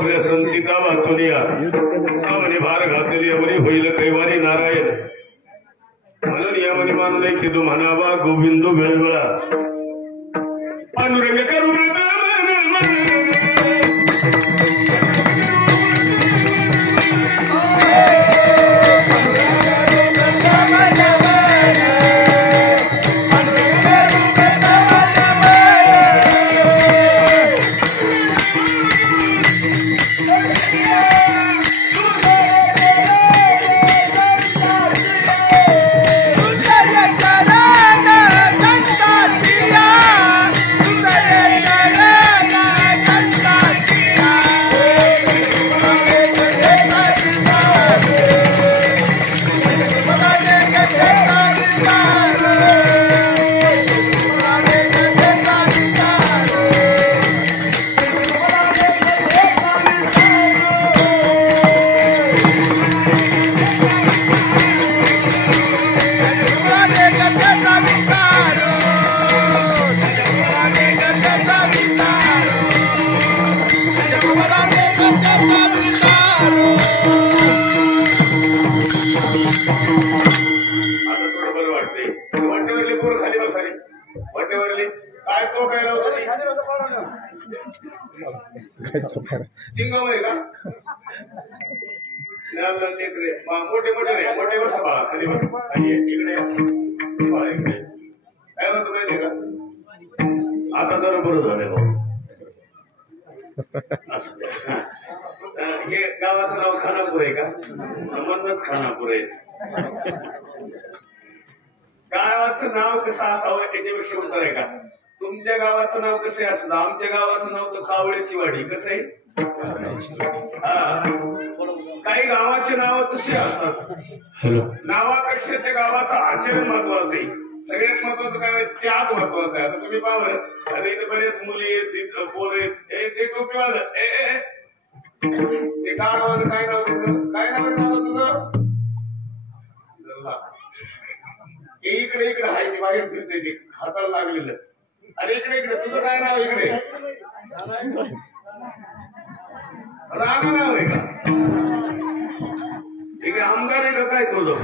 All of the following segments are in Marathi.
आपल्या संचिता वाचुनिया म्हणे भार घातली म्हणे होईल कैवारी नारायण म्हणून या म्हणे मानलंय की तू म्हणावा गोविंद वेळवेळा पांडुरंग करू चिंगाम आहे का मोठे मोठे नाही मोठे बस बाळा खाली बस इकडे काय म्हणतो माहितीये का आता जरा बरं झालंय भाऊ असं हे गावाचं नाव खानापूर आहे का म्हणूनच खानापूर आहे गावाचं नाव कसं असावं याच्यापेक्षा उत्तर आहे का तुमच्या गावाचं नाव कसं असतं आमच्या गावाचं नाव तर कावळ्याची वाडी कसं आहे काही गावाची नाव तशी असतात नावापेक्षा त्या गावाचं आचरण महत्वाचं आहे सगळ्यात महत्वाचं काय त्याग महत्वाचं आहे आता तुम्ही पाहा आता इथे बरेच मुली आहेत पोर आहेत ते टोपीवाल ते गावाचं काय नाव त्याचं काय नाव तुझं इकडे इकडे हाय की बाहेर फिरते ते हाताला लागलेलं अरे इकडे इकडे तुझं काय नाव इकडे राणा नाव आहे का इकडे आमदार आहे का काय तुझं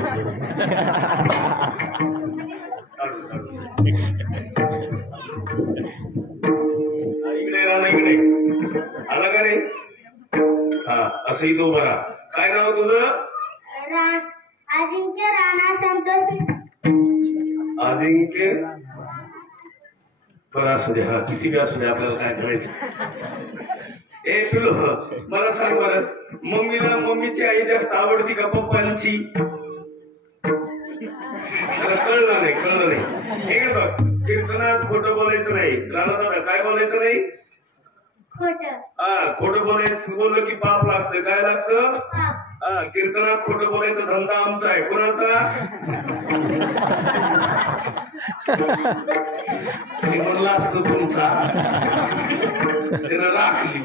इकडे राणा इकडे आला का रे हा असंही तो बरा काय नाव तुझं अजिंक्य राणा संतोष अजिंक्य बरं असू दे हा किती बी असू दे आपल्याला काय करायचं ए पिलो मला सांग बरं मम्मीला मम्मीची आई जास्त आवडती का पप्पांची कळलं नाही हे बघ कीर्तनात खोटं बोलायचं नाही राणा दादा काय बोलायचं नाही खोटं बोललं की पाप लागतं काय लागतं कीर्तनात खोटं बोलायचं धंदा आमचा आहे कोणाचा म्हणला असतो तुमचा त्यानं राखली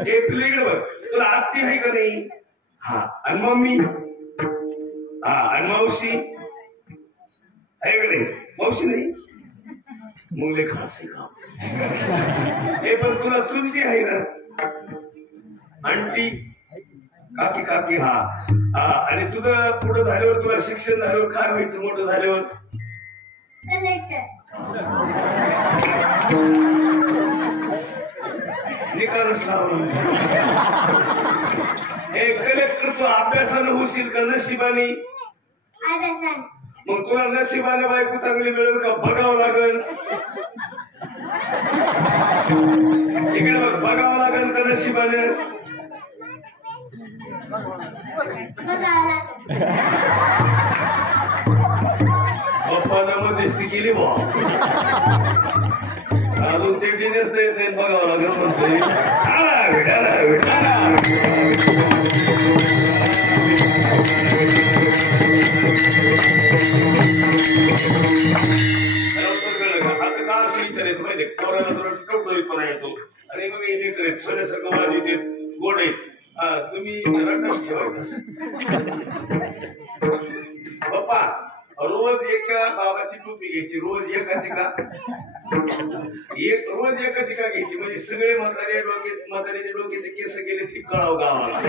हे इकडे बघ तुला आत्ती आहे का नाही हा आणि मम्मी हा आणि मावशी आहे का नाही मावशी नाही मुले खास आहे का हे पण तुला चुलती आहे ना आंटी काकी काकी हा आणि तुझं पुढं झाल्यावर तुला शिक्षण झाल्यावर काय व्हायचं मोठं झाल्यावर निकालच लावून हे कलेक्टर तू अभ्यासानं होशील का नशिबाने मग तुला नशिबाने बायको चांगली मिळेल का बघावं लागेल इकडे बघ बघावं लागेल का नशिबाने पप्पाना मध्यस्थी केली बा अजून चेटी जास्त येत नाही बघावं लागेल म्हणतोय आता का असं विचारायचं माहिती पोराला थोडं टोटोपणा येतो अरे मग हे करायचं सोन्यासारखं वाजी देत गोड आहे तुम्ही रटच ठेवायचं पप्पा रोज एका बाबाची टोपी घ्यायची, रोज एकाची का रोज एकाची का घ्यायची, म्हणजे सगळे म्हाताऱ्याचे डोक्याचे केस गेले ते कळाव गावाला.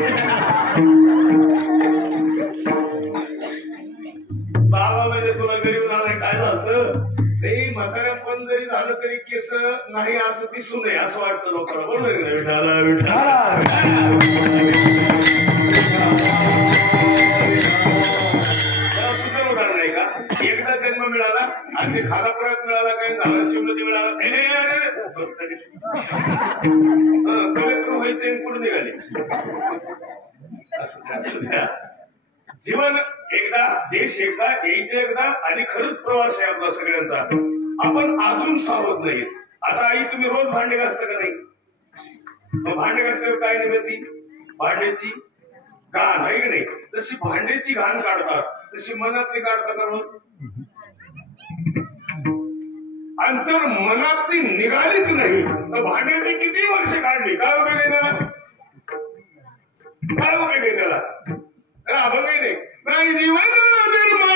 बाबा म्हणजे तुला गरीब झालाय काय झालं रे, म्हाताऱ्या पण जरी झालं तरी केस नाही असं दिसू नये असं वाटतं लोकांना. बरोबर आहे ना? विठाला विठाला सुद्धा उदाहरण नाही का? एकदा जन्म मिळाला आणि ते खानापुरात मिळाला, काय झाला शिवमध्ये मिळाला, कलेक्टर व्हायचे कुठून निघाले. असू द्या, जीवन एकदा, देश एकदा, यायचं एकदा, आणि खरंच प्रवास आहे आपला सगळ्यांचा. आपण अजून सावध नाही. आता आई तुम्ही रोज भांडे घासता का नाही? मग भांडे घासल्यावर काय निघती? भांड्याची घाण आहे की नाही? जशी भांड्याची घाण काढतात तशी मनातली काढता का रोज? आणि जर मनातली निघालीच नाही तर भांड्याची किती वर्ष काढली काय उपयोग आहे त्याला? काय उपयोग आहे त्याला? अभंग नाही जीवन निर्मळ